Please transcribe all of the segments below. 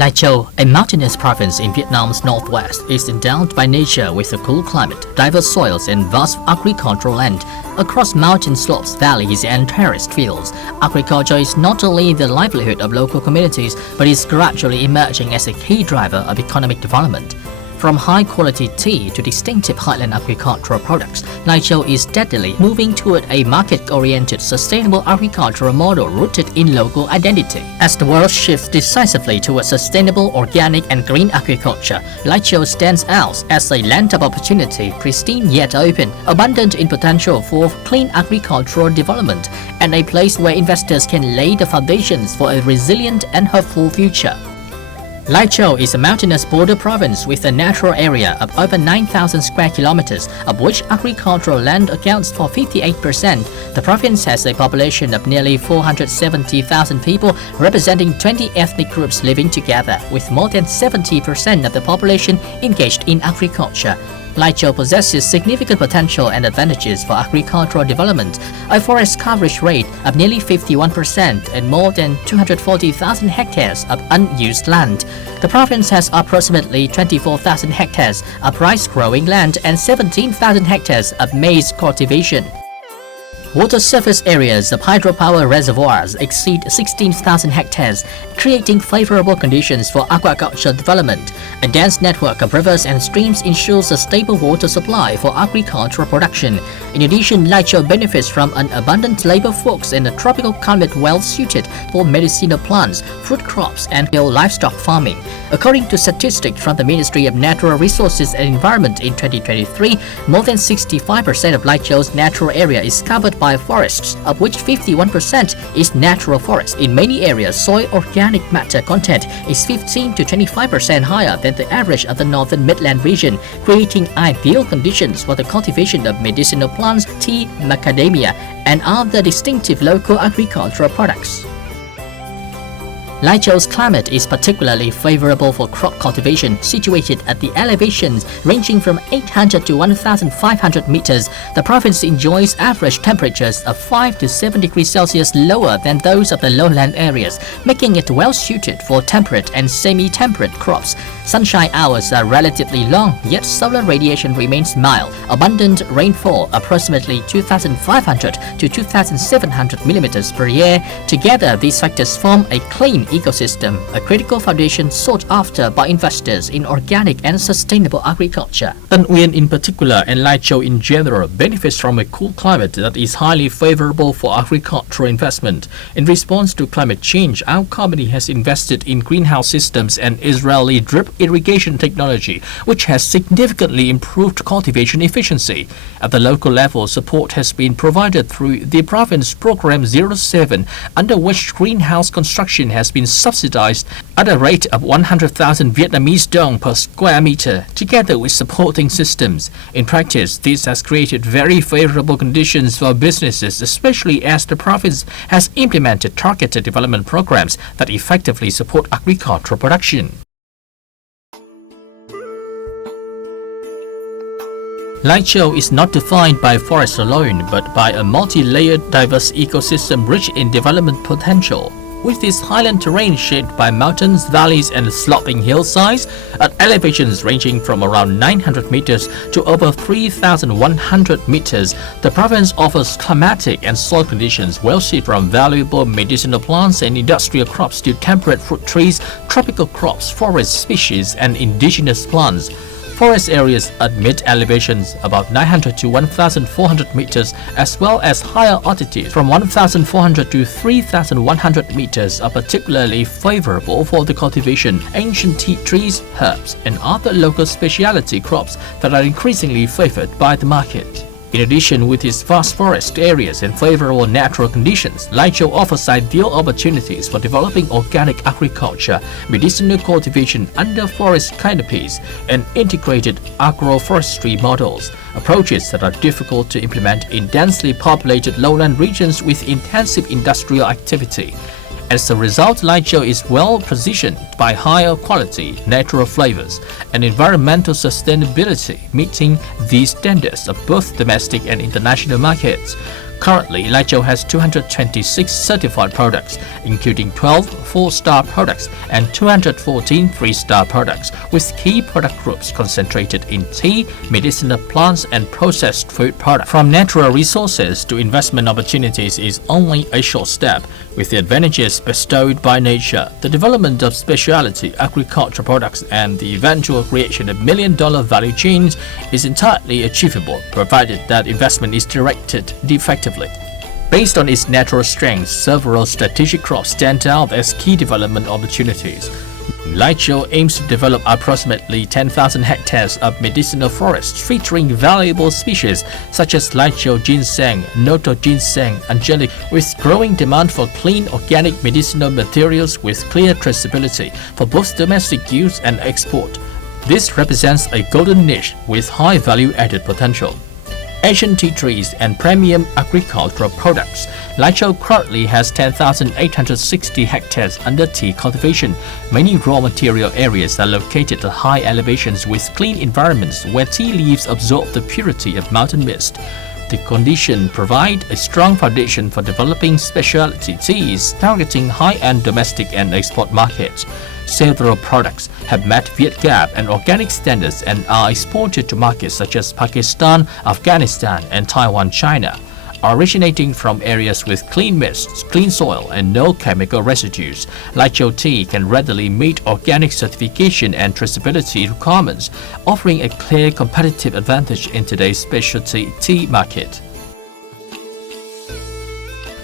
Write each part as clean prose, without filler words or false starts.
Lai Châu, a mountainous province in Vietnam's northwest, is endowed by nature with a cool climate, diverse soils and vast agricultural land. Across mountain slopes, valleys and terraced fields, agriculture is not only the livelihood of local communities, but is gradually emerging as a key driver of economic development. From high-quality tea to distinctive highland agricultural products, Lai Châu is steadily moving toward a market-oriented, sustainable agricultural model rooted in local identity. As the world shifts decisively towards sustainable, organic and green agriculture, Lai Châu stands out as a land of opportunity, pristine yet open, abundant in potential for clean agricultural development, and a place where investors can lay the foundations for a resilient and hopeful future. Lai Châu is a mountainous border province with a natural area of over 9,000 square kilometers, of which agricultural land accounts for 58%. The province has a population of nearly 470,000 people, representing 20 ethnic groups living together, with more than 70% of the population engaged in agriculture. Lai Châu possesses significant potential and advantages for agricultural development, a forest coverage rate of nearly 51% and more than 240,000 hectares of unused land. The province has approximately 24,000 hectares of rice-growing land and 17,000 hectares of maize cultivation. Water surface areas of hydropower reservoirs exceed 16,000 hectares, creating favorable conditions for aquaculture development. A dense network of rivers and streams ensures a stable water supply for agricultural production. In addition, Lai Châu benefits from an abundant labor force and a tropical climate well suited for medicinal plants, fruit crops, and livestock farming. According to statistics from the Ministry of Natural Resources and Environment in 2023, more than 65% of Lai Chou's natural area is covered by forests, of which 51% is natural forest. In many areas, soil organic matter content is 15 to 25% higher than the average of the northern Midland region, creating ideal conditions for the cultivation of medicinal plants, tea, macadamia, and other distinctive local agricultural products. Lai Chou's climate is particularly favorable for crop cultivation. Situated at the elevations ranging from 800 to 1,500 meters, the province enjoys average temperatures of 5 to 7 degrees Celsius lower than those of the lowland areas, making it well suited for temperate and semi-temperate crops. Sunshine hours are relatively long, yet solar radiation remains mild. Abundant rainfall, approximately 2,500 to 2,700 millimeters per year. Together, these factors form a clean ecosystem, a critical foundation sought after by investors in organic and sustainable agriculture. Tân Uyên in particular and Lai Châu in general benefits from a cool climate that is highly favorable for agricultural investment. In response to climate change, our company has invested in greenhouse systems and Israeli drip irrigation technology, which has significantly improved cultivation efficiency. At the local level, support has been provided through the province program 07, under which greenhouse construction has been subsidized at a rate of 100,000 Vietnamese dong per square meter, together with supporting systems. In practice, this has created very favorable conditions for businesses, especially as the province has implemented targeted development programs that effectively support agricultural production. Lai Châu is not defined by forests alone, but by a multi-layered, diverse ecosystem rich in development potential. With its highland terrain shaped by mountains, valleys and sloping hillsides, at elevations ranging from around 900 meters to over 3,100 meters, the province offers climatic and soil conditions well suited from valuable medicinal plants and industrial crops to temperate fruit trees, tropical crops, forest species and indigenous plants. Forest areas at mid-elevations about 900 to 1,400 meters, as well as higher altitudes from 1,400 to 3,100 meters are particularly favorable for the cultivation ancient tea trees, herbs, and other local specialty crops that are increasingly favored by the market. In addition, with its vast forest areas and favorable natural conditions, Lai Châu offers ideal opportunities for developing organic agriculture, medicinal cultivation under forest canopies, and integrated agroforestry models, approaches that are difficult to implement in densely populated lowland regions with intensive industrial activity. As a result, Lai Châu is well positioned by higher quality, natural flavors, and environmental sustainability, meeting the standards of both domestic and international markets. Currently, Lai Châu has 226 certified products, including 12 4-star products and 214 3-star products, with key product groups concentrated in tea, medicinal plants, and processed food products. From natural resources to investment opportunities is only a short step. With the advantages bestowed by nature, the development of specialty agricultural products and the eventual creation of million-dollar value chains is entirely achievable, provided that investment is directed effectively. Based on its natural strengths, several strategic crops stand out as key development opportunities. Lai Châu aims to develop approximately 10,000 hectares of medicinal forests featuring valuable species such as Lai Châu ginseng, Noto ginseng, angelic, with growing demand for clean organic medicinal materials with clear traceability for both domestic use and export. This represents a golden niche with high value-added potential. Asian tea trees and premium agricultural products. Lai Châu currently has 10,860 hectares under tea cultivation. Many raw material areas are located at high elevations with clean environments where tea leaves absorb the purity of mountain mist. The conditions provide a strong foundation for developing specialty teas targeting high-end domestic and export markets. Several products have met Vietgap and organic standards and are exported to markets such as Pakistan, Afghanistan, and Taiwan, China. Originating from areas with clean mists, clean soil, and no chemical residues, Lai Châu tea can readily meet organic certification and traceability requirements, offering a clear competitive advantage in today's specialty tea market.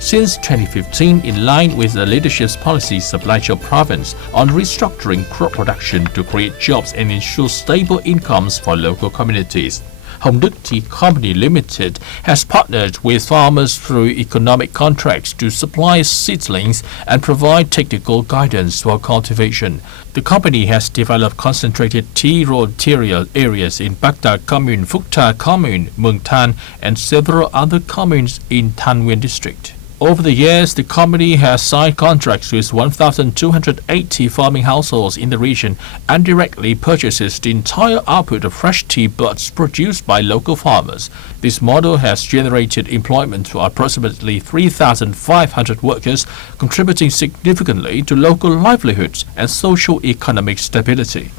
Since 2015, in line with the leadership's policies of Lai Châu province on restructuring crop production to create jobs and ensure stable incomes for local communities, Hồng Đức Tea Company Limited has partnered with farmers through economic contracts to supply seedlings and provide technical guidance for cultivation. The company has developed concentrated tea raw material areas in Bắc Ta Commune, Phúc Tha Commune, Mường Than, and several other communes in Thanh Nguyên District. Over the years, the company has signed contracts with 1,280 farming households in the region and directly purchases the entire output of fresh tea buds produced by local farmers. This model has generated employment for approximately 3,500 workers, contributing significantly to local livelihoods and socio-economic stability.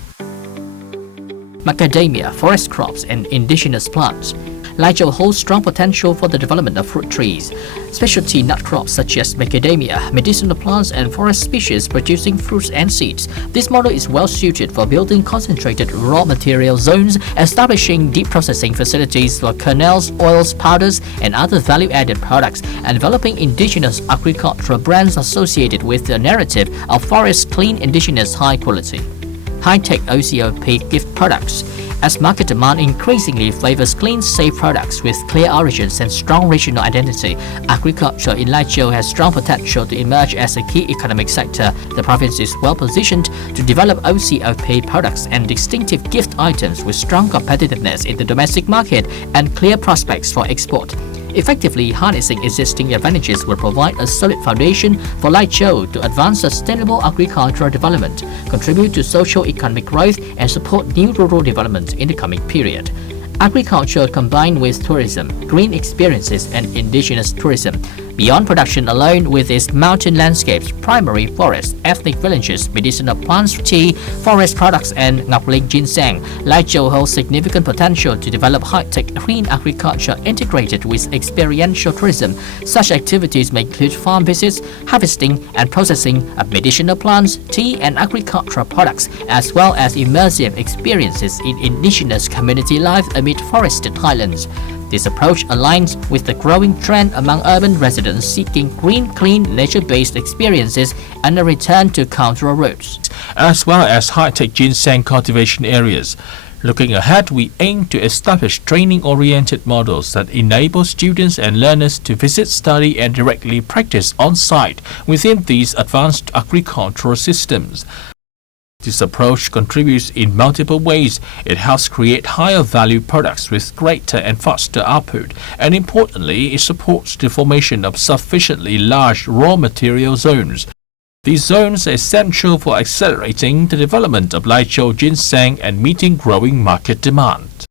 Macadamia, forest crops, and indigenous plants. Lai Châu holds strong potential for the development of fruit trees. Specialty nut crops such as macadamia, medicinal plants, and forest species producing fruits and seeds. This model is well suited for building concentrated raw material zones, establishing deep processing facilities for kernels, oils, powders, and other value-added products, and developing indigenous agricultural brands associated with the narrative of forest clean indigenous high quality. High-tech OCOP gift products. As market demand increasingly favors clean, safe products with clear origins and strong regional identity, agriculture in Lai Châu has strong potential to emerge as a key economic sector. The province is well positioned to develop OCOP products and distinctive gift items with strong competitiveness in the domestic market and clear prospects for export. Effectively harnessing existing advantages will provide a solid foundation for Lai Châu to advance sustainable agricultural development, contribute to socio-economic growth, and support new rural development in the coming period. Agriculture combined with tourism, green experiences, and indigenous tourism. Beyond production alone, with its mountain landscapes, primary forests, ethnic villages, medicinal plants, tea, forest products, and Ngọc Linh ginseng, Lai Châu holds significant potential to develop high-tech green agriculture integrated with experiential tourism. Such activities may include farm visits, harvesting, and processing of medicinal plants, tea, and agricultural products, as well as immersive experiences in indigenous community life amid forested highlands. This approach aligns with the growing trend among urban residents seeking green, clean, nature-based experiences and a return to cultural roots, as well as high-tech ginseng cultivation areas. Looking ahead, we aim to establish training-oriented models that enable students and learners to visit, study, and directly practice on-site within these advanced agricultural systems. This approach contributes in multiple ways. It helps create higher value products with greater and faster output, and importantly, it supports the formation of sufficiently large raw material zones. These zones are essential for accelerating the development of Lai Châu ginseng and meeting growing market demand.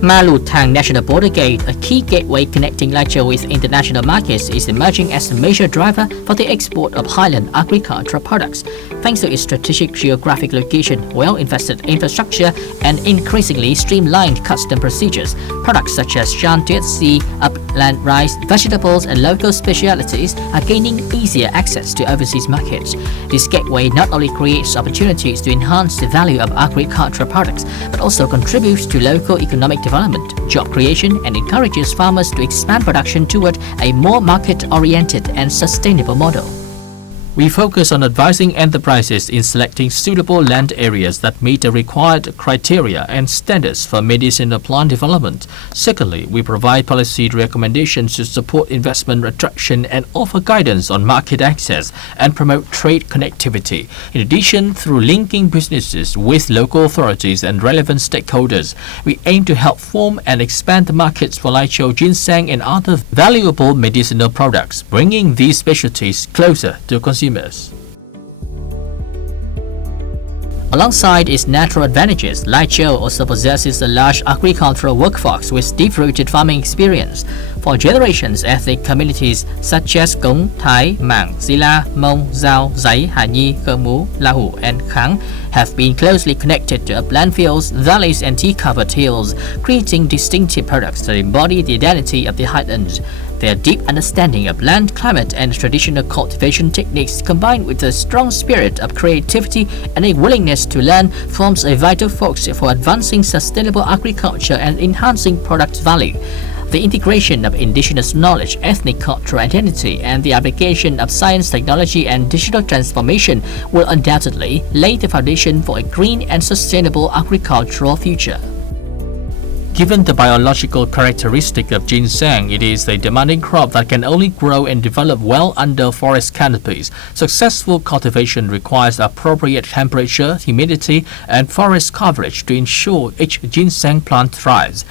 Malutang National Border Gate, a key gateway connecting Lai Châu with international markets, is emerging as a major driver for the export of highland agricultural products. Thanks to its strategic geographic location, well-invested infrastructure, and increasingly streamlined custom procedures, products such as shan tuyết sea, upland rice, vegetables, and local specialities are gaining easier access to overseas markets. This gateway not only creates opportunities to enhance the value of agricultural products, but also contributes to local economic development, job creation, and encourages farmers to expand production toward a more market-oriented and sustainable model. We focus on advising enterprises in selecting suitable land areas that meet the required criteria and standards for medicinal plant development. Secondly, we provide policy recommendations to support investment attraction and offer guidance on market access and promote trade connectivity. In addition, through linking businesses with local authorities and relevant stakeholders, we aim to help form and expand the markets for Lai Châu ginseng and other valuable medicinal products, bringing these specialties closer to consumers. Alongside its natural advantages, Lai Châu also possesses a large agricultural workforce with deep-rooted farming experience. For generations, ethnic communities such as Cống, Thái, Mảng, Silla, Mông, Dao, Giấy, Hà Nhi, Khơ Mú, La Hủ, and Khang have been closely connected to upland fields, valleys, and tea-covered hills, creating distinctive products that embody the identity of the highlands. Their deep understanding of land, climate, and traditional cultivation techniques, combined with a strong spirit of creativity and a willingness to learn, forms a vital force for advancing sustainable agriculture and enhancing product value. The integration of indigenous knowledge, ethnic cultural identity, and the application of science, technology, and digital transformation will undoubtedly lay the foundation for a green and sustainable agricultural future. Given the biological characteristic of ginseng, it is a demanding crop that can only grow and develop well under forest canopies. Successful cultivation requires appropriate temperature, humidity, and forest coverage to ensure each ginseng plant thrives.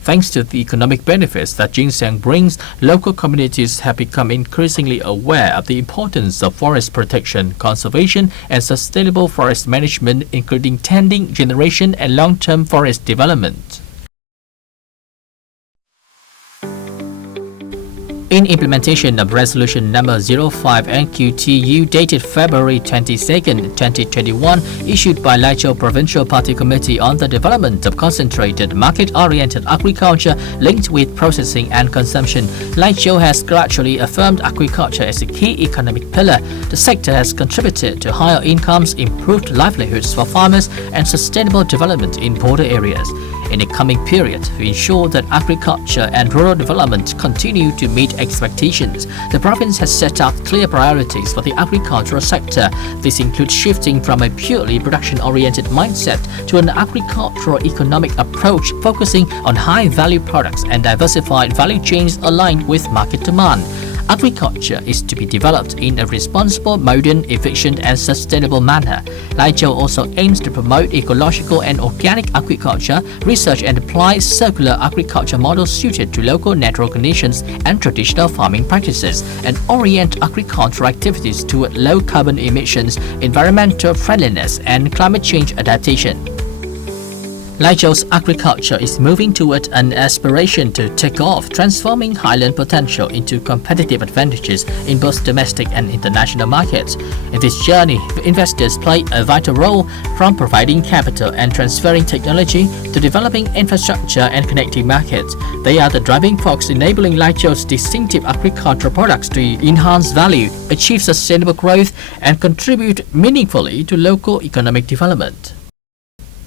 Thanks to the economic benefits that ginseng brings, local communities have become increasingly aware of the importance of forest protection, conservation, and sustainable forest management, including tending, generation, and long-term forest development. In implementation of Resolution number 05 NQTU dated February 22, 2021, issued by Lai Châu Provincial Party Committee on the development of concentrated market-oriented agriculture linked with processing and consumption, Lai Châu has gradually affirmed agriculture as a key economic pillar. The sector has contributed to higher incomes, improved livelihoods for farmers, and sustainable development in border areas. In the coming period, to ensure that agriculture and rural development continue to meet expectations, the province has set out clear priorities for the agricultural sector. This includes shifting from a purely production-oriented mindset to an agricultural economic approach focusing on high-value products and diversified value chains aligned with market demand. Agriculture is to be developed in a responsible, modern, efficient, and sustainable manner. Lai Châu also aims to promote ecological and organic agriculture, research and apply circular agriculture models suited to local natural conditions and traditional farming practices, and orient agricultural activities toward low carbon emissions, environmental friendliness, and climate change adaptation. Lai Chou's agriculture is moving toward an aspiration to take off, transforming highland potential into competitive advantages in both domestic and international markets. In this journey, investors play a vital role, from providing capital and transferring technology to developing infrastructure and connecting markets. They are the driving force enabling Lai Chou's distinctive agricultural products to enhance value, achieve sustainable growth, and contribute meaningfully to local economic development.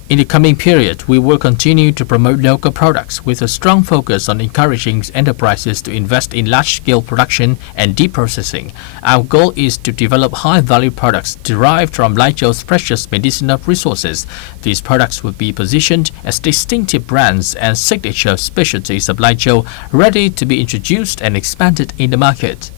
In the coming period, we will continue to promote local products with a strong focus on encouraging enterprises to invest in large-scale production and deep processing. Our goal is to develop high-value products derived from Lai Chou's precious medicinal resources. These products will be positioned as distinctive brands and signature specialties of Lai Châu, ready to be introduced and expanded in the market.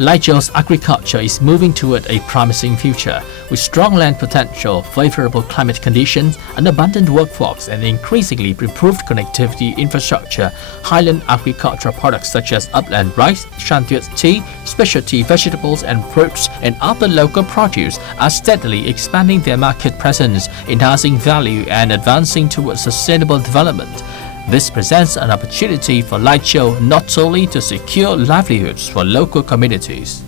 Lai Chou's agriculture is moving toward a promising future. With strong land potential, favorable climate conditions, an abundant workforce, and increasingly improved connectivity infrastructure, highland agricultural products such as upland rice, shan tuyết tea, specialty vegetables and fruits, and other local produce are steadily expanding their market presence, enhancing value, and advancing towards sustainable development. This presents an opportunity for Lai Châu not only to secure livelihoods for local communities,